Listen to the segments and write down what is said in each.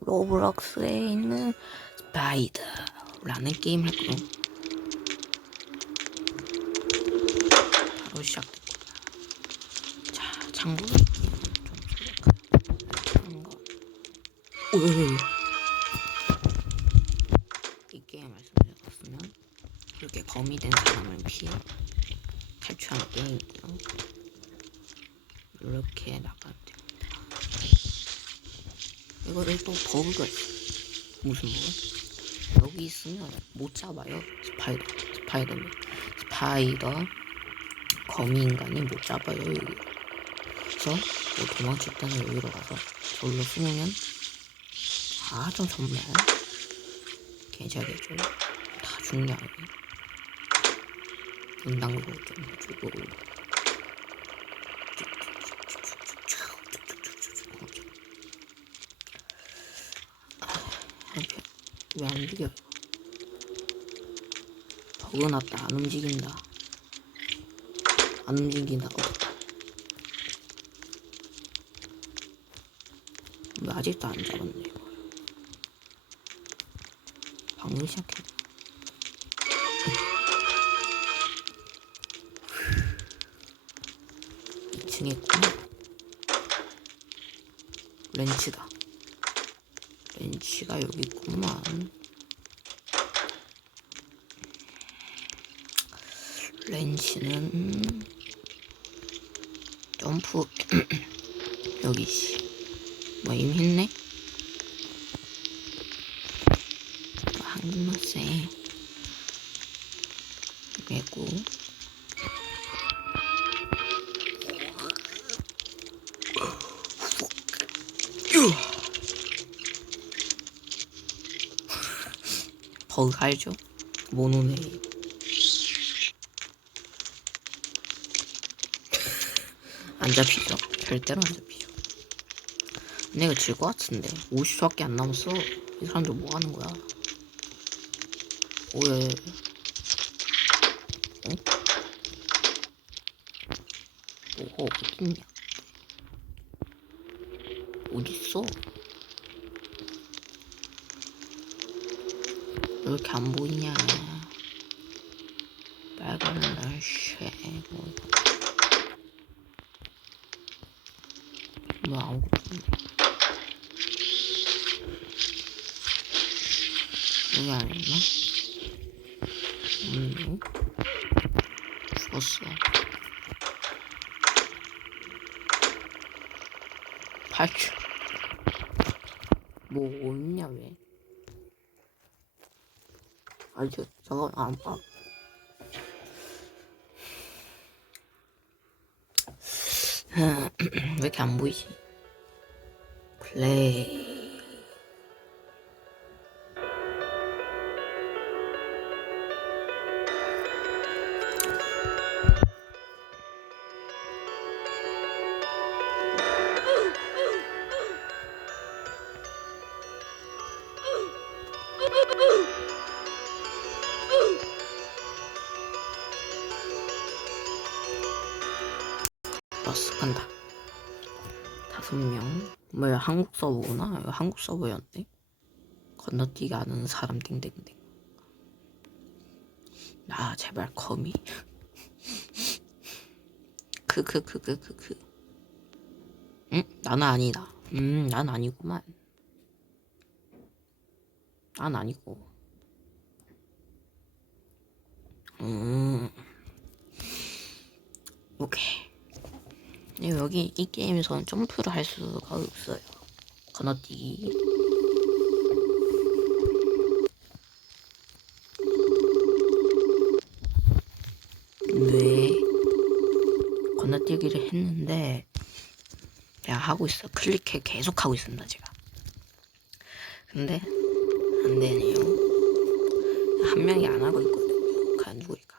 로블록스에 있는 스파이더라는 게임 할 거예요. 바로 시작됐고요. 자, 참고로 이 게임 말씀드렸으면 이렇게 검이 된 사람을 피해 탈출하는 게임이고요. 이렇게 됩니다. 이거를 또 버그가 있어. 무슨 버그? 여기 있으면 못 잡아요. 스파이더, 스파이더맨, 스파이더 거미 인간이 못 잡아요. 여기. 그래서 뭐 도망칠 때는 여기로 가서 저기로 숨으면 아좀 정말 괜찮겠죠. 다 죽냐 여기. 분당도 좀 해주고 왜 안 움직여? 버그 났다. 안 움직인다. 안 움직인다 어떡해 왜 아직도 안 잡았네 이거. 방금 시작해 2층에 있구나 렌치다 렌치가 여기 있구만 렌치는 점프 여기 씨뭐 이미 했네 한금맛에 매고 버그 알죠? 모노네이 안 잡히죠? 절대로 안 잡히죠. 이거 질것 같은데 50초밖에 안 남았어. 이 사람들 뭐 하는 거야? 왜? 어? 뭐가 어딨냐? 어딨어? 왜 이렇게 안 보이냐? 빨간 날씨 뭐 이거. 뭐 아무것도 없네. 여기 안 있나? 없네. 죽었어. 8초. 뭐 없냐 왜? 아니 저 잠깐 안 봐. 왜 이렇게 안 보이지? 플레이. 버스 간다. 다섯 명. 뭐야 한국 서버구나. 한국 서버였네. 건너뛰기 하는 사람 띵땡땡. 아 제발 거미. 크크크크크크. 응? 나는 아니다. 음, 난 아니구만. 난 아니고. 음. 오케이. 여기 이 게임에서는 점프를 할 수가 없어요. 건너뛰기. 왜 건너뛰기를 했는데 내가 하고 있어. 클릭해 계속 하고 있습니다 제가. 근데 안 되네요. 한 명이 안 하고 있거든요. 과연 누구일까?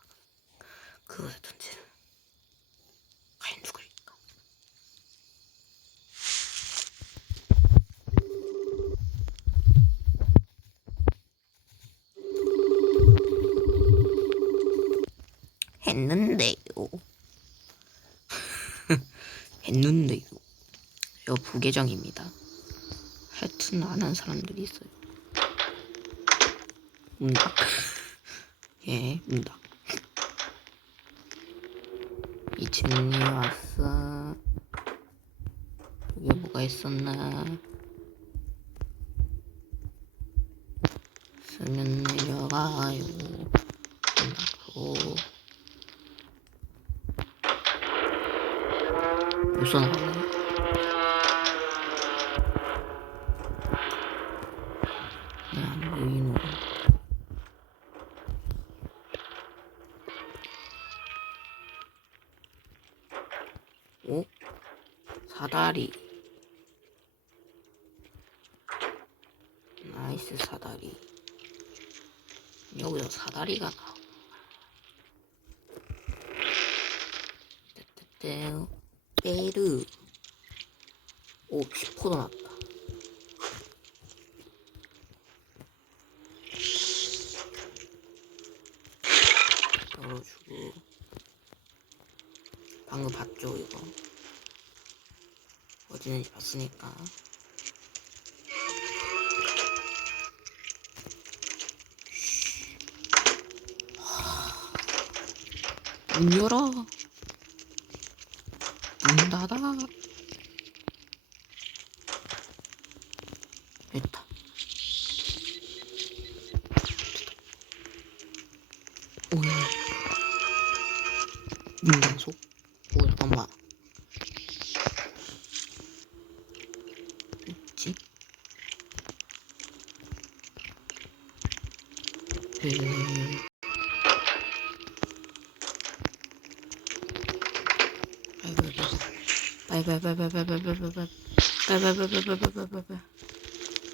그것을 던지는. 과연 누구일까? 했는데요. 했는데요. 요 부계정입니다. 했 퀘스트는 안한 사람들이 있어요. 문닭. 예, 문닭. 이층리 왔어. 여기 뭐가 있었나? 쓰면 내려가요. 문닭하고. 算了。 열어주고. 방금 봤죠 이거? 어디 있는지 봤으니까. 문 열어. 문 닫아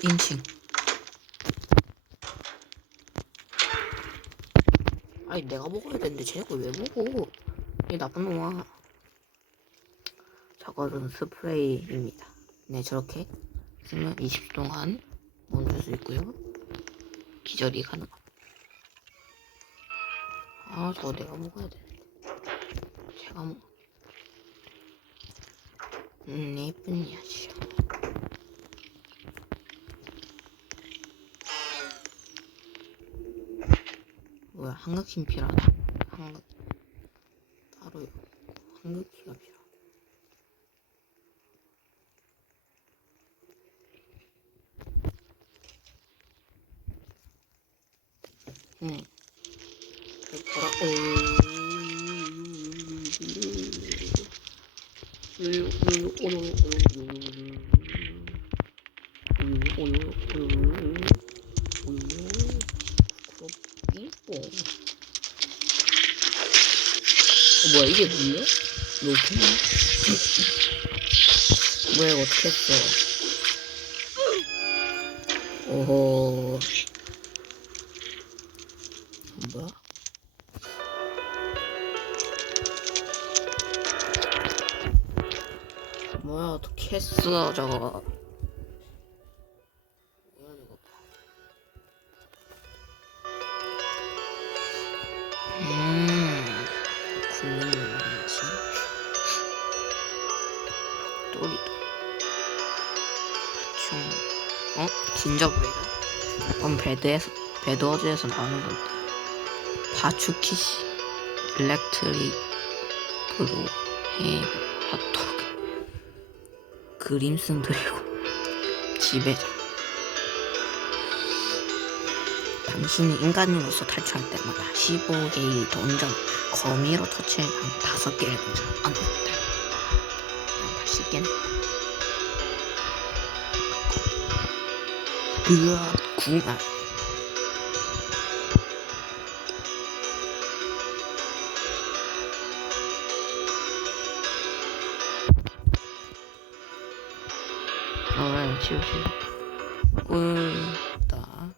인칭. 아니 내가 먹어야 되는데 쟤가 왜 먹어? 이 나쁜 놈아. 저것은 스프레이입니다. 네 저렇게 쓰면 20초 동안 멈출 수 있고요. 기절이 가능합니다. 아 저거 내가 먹어야 되는데. 제가 먹 음, 예쁜 야지 뭐야 한극힘 필요하다. 한극 따로 한극기가 필요하다. 응. 뭐라. 오 뭐야 이게 뭐야? 로켓? 뭐야 어떻게 했어? 오호 했어 저거 뭐야 저거 음 굴리는 거지 또리도 총 어? 진저브레이드 그럼 배드에서 배드워즈에서 나오는 건데 바추키시 일렉트릭 브로 해 핫도그 그림슨 드래곤 지배자. 당신이 인간으로서 탈출할 때마다 15개의 던전 거미로 터치한 5개의 던전 안된다 다시 깼네. 으아 궁아 치우 울다.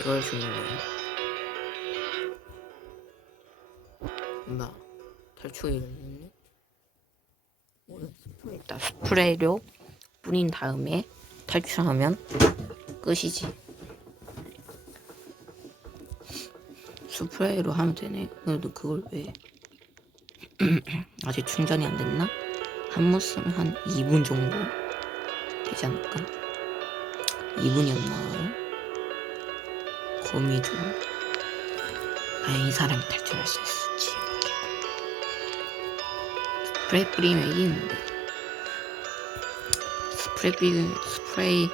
이걸 주는 거야 나 탈출이 열렸네? 오늘 딱 스프레이로 뿌린 다음에 탈출하면 끝이지. 스프레이로 하면 되네. 그래도 그걸 왜 아직 충전이 안 됐나? 한번 쓰면 한 2분 정도 되지 않을까? 2분이었나? 거미줄. 아, 이 사람이 탈출할 수 있을지. 스프레이 뿌리면 이기는데. 스프레이 뿌리면, 스프레이.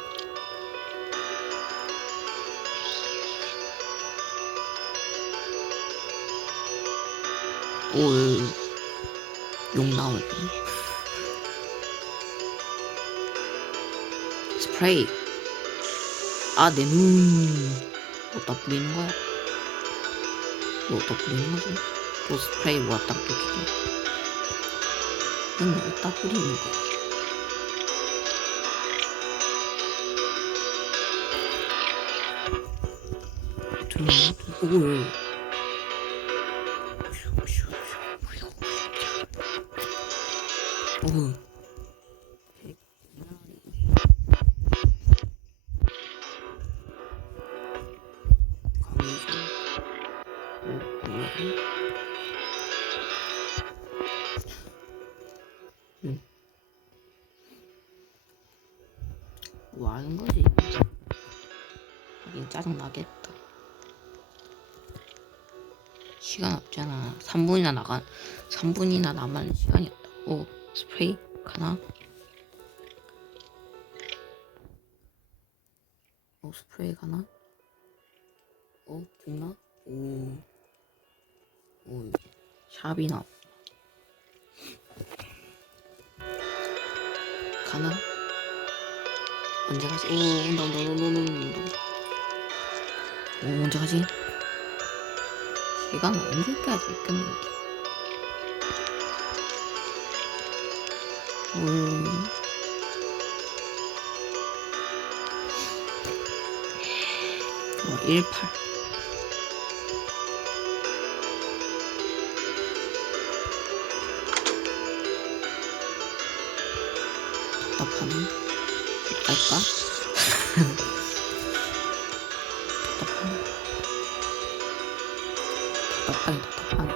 오, 욕 나오네. 스프레이. 아, 내 눈. 어디다 뿌리는 거야? 뭐 어디다 뿌리는 거지? 또 스프레이 모았다 또 기도. 넌 어디다 뿌리는 거야? 좀, 오, 오. 오? 응. 뭐 하는 거지? 하긴 짜증 나겠다. 시간 없잖아. 3분이나 나간 3분이나 남은 시간이 없다. 오 스프레이 가나? 오 스프레이 가나? 어 죽나? 오. 오 샵이 나. 가나? 언제 가지? 오 온다 온다 온다 온다 온다. 오 언제 가지? 시간 언제까지 끝내기? 음. 어, 18. 답답하네. 갈까? 답답하네. 답답하네, 답답하네.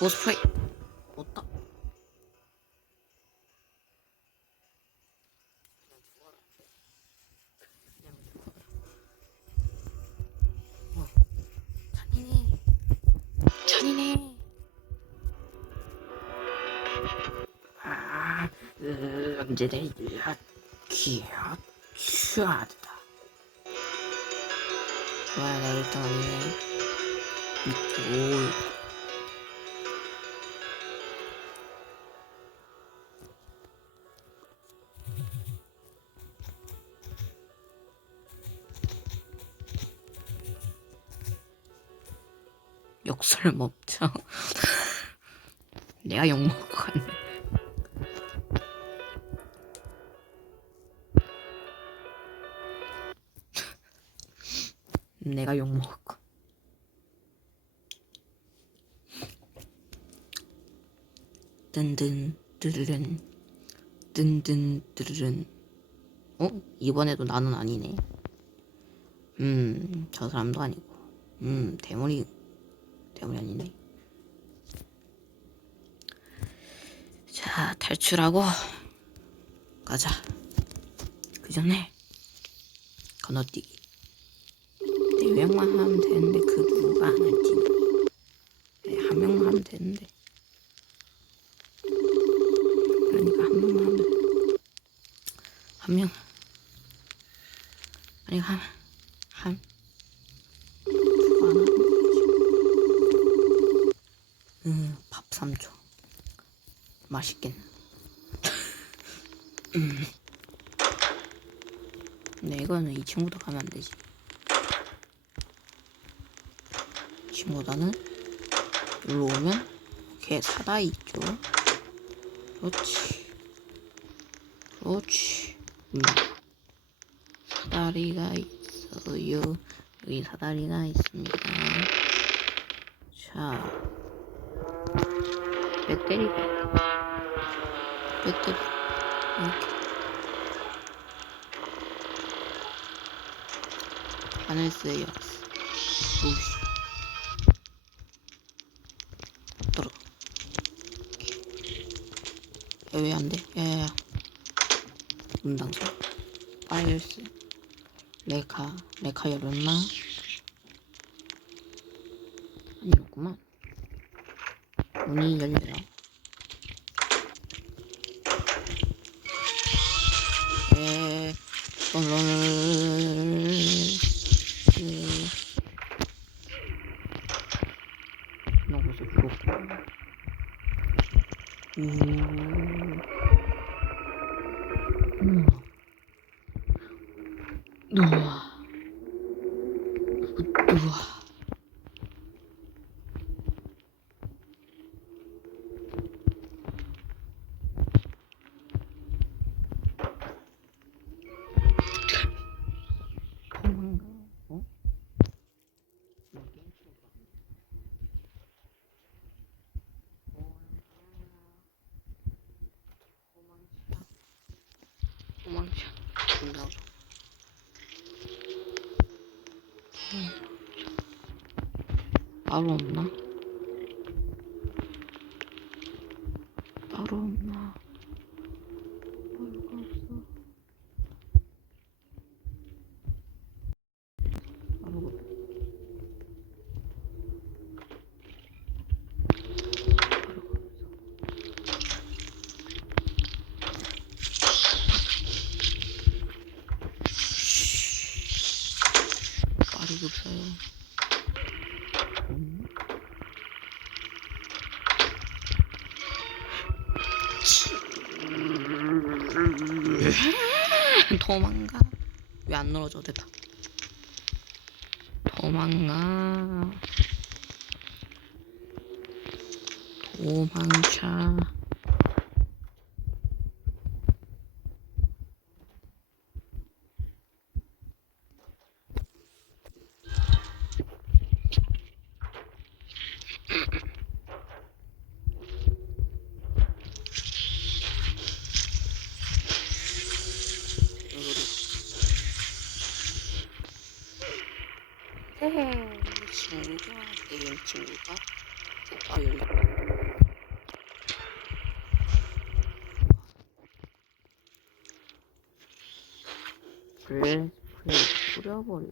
오스프레이. 잔인해. 아, 으, 언제든 야, 기야, 취하다. 좋아요, 나 일단 아니 욕설 먹죠. 내가 욕 먹을 것 같네. 내가 욕 먹을 거. 든든 드르른 든든 드르른 어? 이번에도 나는 아니네. 음, 저 사람도 아니고. 음, 대머리 아니네. 자, 탈출하고 가자. 그 전에 건너뛰기. 네 명만 하면 되는데 그 누가 안 할지. 네, 한 명만 하면 되는데. 그러니까 한 명만 하면 돼. 한 명. 아니 한 한. 누가 안 하면 되지. 음, 밥 3초. 맛있겠네. 음. 근데 이거는 이 친구도 가면 안 되지. 이 친구다는 일로 오면 걔 사다이 있죠. 그렇지. 그렇지. 음. 사다리가 있어요. 여기 사다리가 있습니다. 자. 배터리 배. 배터리. 이렇게. 하늘새야. 오씨. 떨어. 왜안 돼? 야야야. 문당사. 파일스. 레카. 레카 열었나? 아니었구만. 문이 열려 도망쳐. 준다고. 따로 없나? 따로 없나? 따로가 없어. 따로가 없어. 따로가 없어. 말이 없어요. 음. 도망가. 왜 안 늘어져? 됐다. 도망가. 도망쳐. 헤헤, 친구가 게임 친구가 오빠 연락. 열리네? 우와,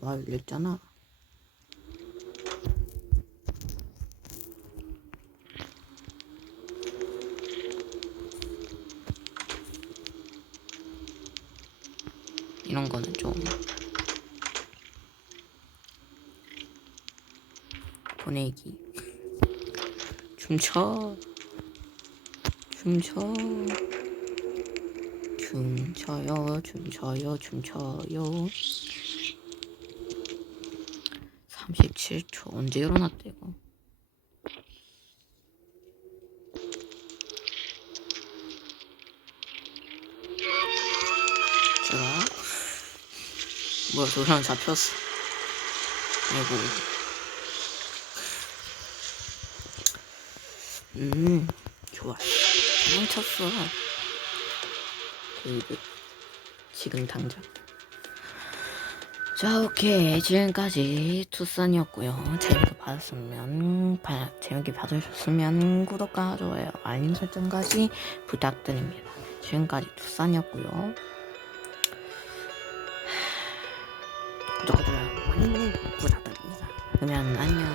와 열렸잖아. 이런 거는 좀 보내기. 춤춰. 춤춰. 춤춰요 춤춰요 춤춰요. 37초. 언제 일어났대 이거 뭐야 저 사람 잡혔어. 아이고. 음 좋아. 도망쳤어. 그 지금 당장. 자 오케이. 지금까지 투선이었고요. 재밌게 봐- 재밌게 봐주셨으면 구독과 좋아요 알림 설정까지 부탁드립니다. 지금까지 투선이었고요 그러면 안녕